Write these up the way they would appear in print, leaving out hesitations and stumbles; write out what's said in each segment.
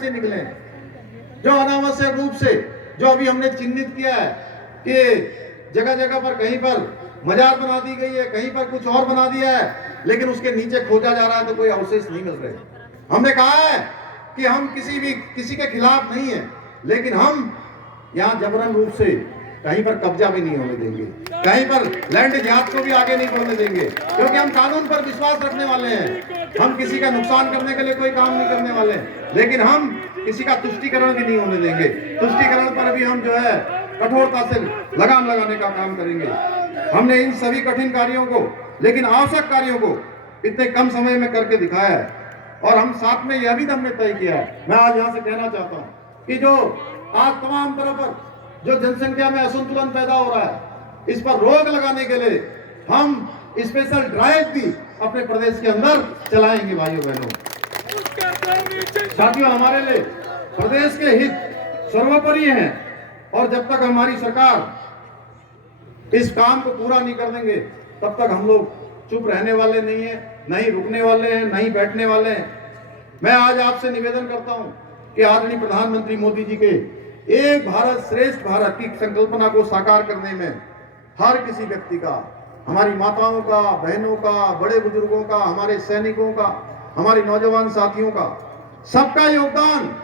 से निकले, जो अनावश्यक रूप से, जो अभी हमने चिन्हित किया है कि जगह जगह पर कहीं पर मजार बना दी गई है, कहीं पर कुछ और बना दिया है, लेकिन उसके नीचे खोजा जा रहा है तो कोई अवशेष नहीं मिल रहे। हमने कहा है कि हम किसी के खिलाफ नहीं है, लेकिन हम यहाँ जबरन रूप से कहीं पर कब्जा भी नहीं होने देंगे, कहीं पर लैंड जिहाद को भी आगे नहीं बढ़ने देंगे, क्योंकि हम कानून पर विश्वास रखने वाले हैं। हम किसी का नुकसान करने के लिए कोई काम नहीं करने वाले, लेकिन हम किसी का तुष्टीकरण भी नहीं होने देंगे। तुष्टीकरण पर भी हम जो है कठोरता से लगाम लगाने का काम करेंगे। हमने इन सभी कठिन कार्यों को, लेकिन आवश्यक कार्यों को इतने कम समय में करके दिखाया है, और हम साथ में यह भी हमने तय किया है। मैं आज यहाँ से कहना चाहता हूँ कि जो आज तमाम तरह पर जो जनसंख्या में असंतुलन पैदा हो रहा है, इस पर रोक लगाने के लिए हम स्पेशल ड्राइव भी अपने प्रदेश के अंदर चलाएंगे। भाइयों बहनों, साथियों, हमारे लिए प्रदेश के हित सर्वोपरि हैं, और जब तक हमारी सरकार इस काम को पूरा नहीं कर देंगे, तब तक हम लोग चुप रहने वाले नहीं है, नहीं रुकने वाले हैं, नहीं बैठने वाले हैं। मैं आज आपसे निवेदन करता हूं कि आदरणीय प्रधानमंत्री मोदी जी के एक भारत श्रेष्ठ भारत की संकल्पना को साकार करने में हर किसी व्यक्ति का, हमारी माताओं का, बहनों का, बड़े बुजुर्गों का, हमारे सैनिकों का, हमारे नौजवान साथियों का, सबका योगदान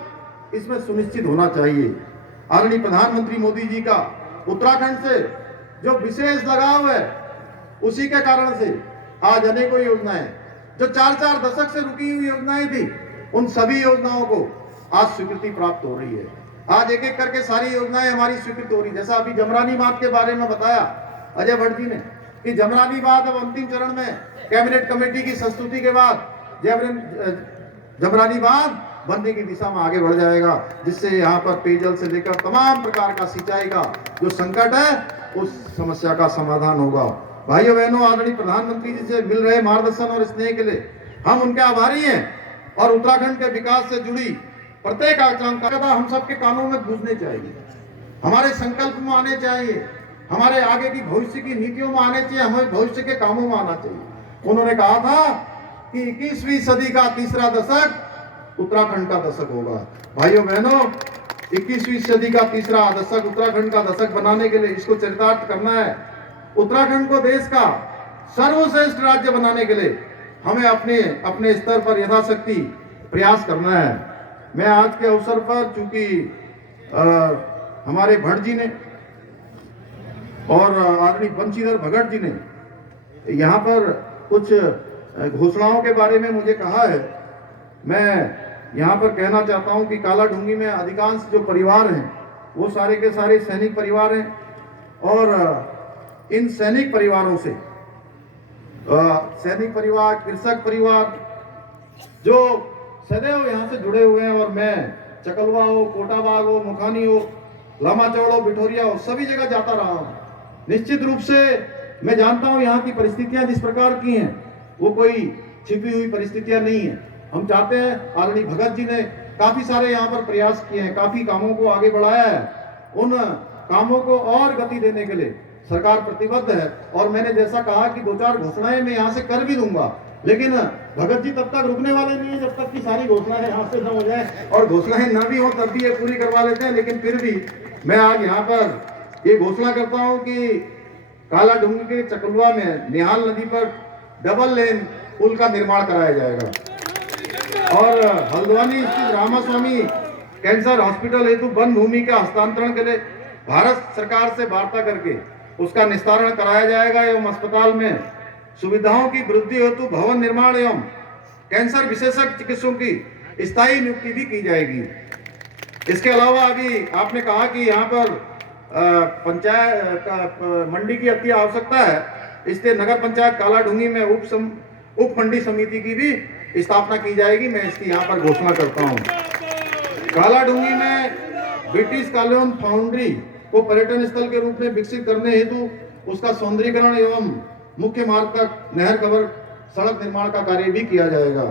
इसमें सुनिश्चित होना चाहिए। आदरणीय प्रधानमंत्री मोदी जी का उत्तराखंड से जो विशेष लगाव है, उसी के कारण से आज अनेकों योजनाएं जो 4-4 दशक से रुकी हुई योजनाएं थी, उन सभी योजनाओं को आज स्वीकृति प्राप्त हो रही है। आज एक एक करके सारी योजनाएं हमारी स्वीकृत हो रही। जैसा अभी जमरानी बांध के बारे में बताया अजय भट्ट जी ने कि जमरानी बांध अब अंतिम चरण में कैबिनेट कमेटी की संस्तुति के बाद जमरानी बांध बनने की दिशा में आगे बढ़ जाएगा, जिससे यहाँ पर पेयजल से लेकर तमाम प्रकार का सिंचाई का जो संकट है, उस समस्या का समाधान होगा। भाइयों बहनों, आदरणीय प्रधानमंत्री जी से मिल रहे मार्गदर्शन और स्नेह के लिए हम उनके आभारी हैं, और उत्तराखंड के विकास से जुड़ी प्रत्येक आकांक्षा हम सबके कानों में गूंजने चाहिए, हमारे संकल्प में आने चाहिए, हमारे आगे की भविष्य की नीतियों में आने चाहिए, हमें भविष्य के कामों में आना चाहिए। उन्होंने कहा था कि 21वीं सदी का तीसरा दशक उत्तराखंड का दशक होगा। भाइयों बहनों, 21वीं सदी का तीसरा दशक उत्तराखंड का दशक बनाने के लिए इसको चरितार्थ करना है। उत्तराखंड को देश का सर्वश्रेष्ठ राज्य बनाने के लिए हमें अपने स्तर पर यथाशक्ति प्रयास करना है। मैं आज के अवसर पर, चूंकि हमारे भट्ट जी ने और आदरणीय बंशीधर भगत जी ने यहाँ पर कुछ घोषणाओं के बारे में मुझे कहा है, मैं यहाँ पर कहना चाहता हूँ कि कालाढूंगी में अधिकांश जो परिवार हैं वो सारे के सारे सैनिक परिवार हैं, और इन सैनिक परिवारों से सैनिक परिवार, कृषक परिवार जो सदैव यहाँ से जुड़े हुए हैं, और मैं चकलवा हो, कोटाबाग हो, मुखानी हो, लामाचौड़ हो, बिठोरिया हो, सभी जगह जाता रहा हूँ। निश्चित रूप से मैं जानता हूँ यहाँ की परिस्थितियाँ जिस प्रकार की हैं, वो कोई छिपी हुई परिस्थितियाँ नहीं है। हम चाहते हैं, आदरणीय भगत जी ने काफी सारे यहाँ पर प्रयास किए हैं, काफी कामों को आगे बढ़ाया है। उन कामों को और गति देने के लिए सरकार प्रतिबद्ध है, और मैंने जैसा कहा कि 2-4 घोषणाएं मैं यहाँ से कर भी दूंगा, लेकिन भगत जी तब तक रुकने वाले नहीं है जब तक कि सारी घोषणाएं यहाँ से न हो जाए, और घोषणाएं न भी हो तब भी ये पूरी करवा लेते हैं। लेकिन फिर भी मैं आज यहाँ पर ये घोषणा करता हूँ कि कालाढूंगी के चकलुआ में निहाल नदी पर डबल लेन पुल का निर्माण कराया जाएगा, और हल्द्वानी स्थित रामास्वामी कैंसर हॉस्पिटल हेतु वन भूमि के हस्तांतरण के लिए भारत सरकार से वार्ता करके उसका निस्तारण कराया जाएगा, एवं अस्पताल में सुविधाओं की वृद्धि हेतु भवन निर्माण एवं कैंसर विशेषज्ञ चिकित्सकों की स्थायी नियुक्ति भी की जाएगी। इसके अलावा अभी आपने कहा कि यहाँ पर पंचायत मंडी की अति आवश्यकता है, इसलिए नगर पंचायत कालाढूंगी में उप मंडी समिति की भी स्थापना की जाएगी। मैं इसकी यहाँ पर घोषणा करता हूँ। कालाढूंगी में ब्रिटिश कॉलोन फाउंड्री को पर्यटन स्थल के रूप में विकसित करने हेतु उसका सौंदर्यीकरण एवं मुख्य मार्ग तक नहर कवर सड़क निर्माण का कार्य भी किया जाएगा।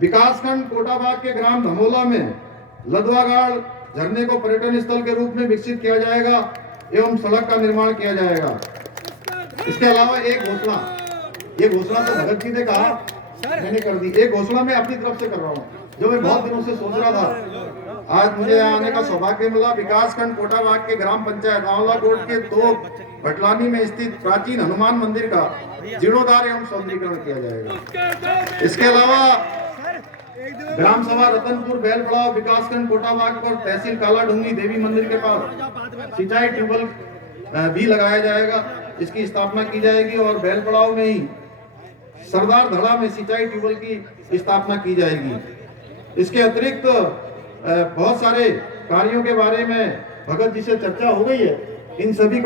विकासखंड कोटाबाग के ग्राम धमोला में लदवागाड़ झरने को पर्यटन स्थल के रूप में विकसित किया जाएगा एवं सड़क का निर्माण किया जाएगा। इसके अलावा एक घोषणा, ये घोषणा तो भगत जी ने कहा, मैंने कर दी, एक घोषणा मैं अपनी तरफ से कर रहा हूँ। जो मैं बहुत दिनों से सोच रहा था। आज मुझे यहाँ आने का सौभाग्य मिला। विकासखंड कोटाबाग के ग्राम पंचायत आंवला कोट के तो भटलानी में स्थित प्राचीन हनुमान मंदिर का जीर्णोद्धार एवं सौंदर्यीकरण किया जाएगा। इसके अलावा ग्राम सभा रतनपुर बेलपड़ा विकासखंड कोटाबाग पर तहसील काला ढूंगी देवी मंदिर के पास सिंचाई ट्यूबवेल भी लगाया जाएगा। इसकी स्थापना की जाएगी और बेलपड़ाव में ही सरदार धड़ा में सिंचाई ट्यूबवेल की स्थापना की जाएगी। इसके अतिरिक्त बहुत सारे कार्यों के बारे में भगत जी से चर्चा हो गई है। इन सभी